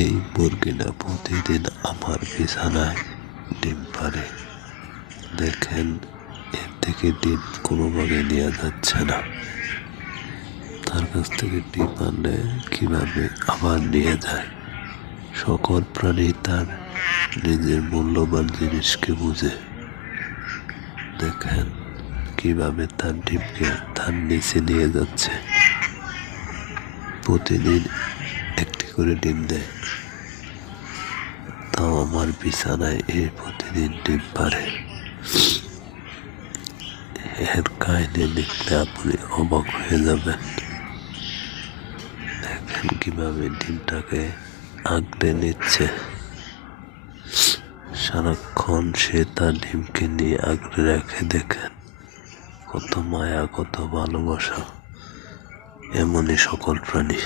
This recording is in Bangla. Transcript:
এই মুরগিটা প্রতিদিন আমার বিছানায় ডিম পাড়ে। দেখেন, এর থেকে ডিম কোনোভাবে নেওয়া যাচ্ছে না। তার কাছ থেকে ডিম আনলে কিভাবে আবার নিয়ে যায়। সকল প্রাণী তার নিজের মূল্যবান জিনিসকে বুঝে। দেখেন কিভাবে তার ডিমকে তার নিচে নিয়ে যাচ্ছে। প্রতিদিন একটি করে ডিম দেয়, তাও আমার বিছানায় প্রতিদিন ডিম পাড়ে। এর কাহিনী দেখলে আপনি অবাক হয়ে যাবেন। দেখেন কিভাবে ডিমটাকে আগলে নিচ্ছে। সারাক্ষণ সে তার ডিমকে নিয়ে আগলে রাখে। দেখেন কত মায়া, কত ভালোবাসা। এমনই সকল প্রাণী।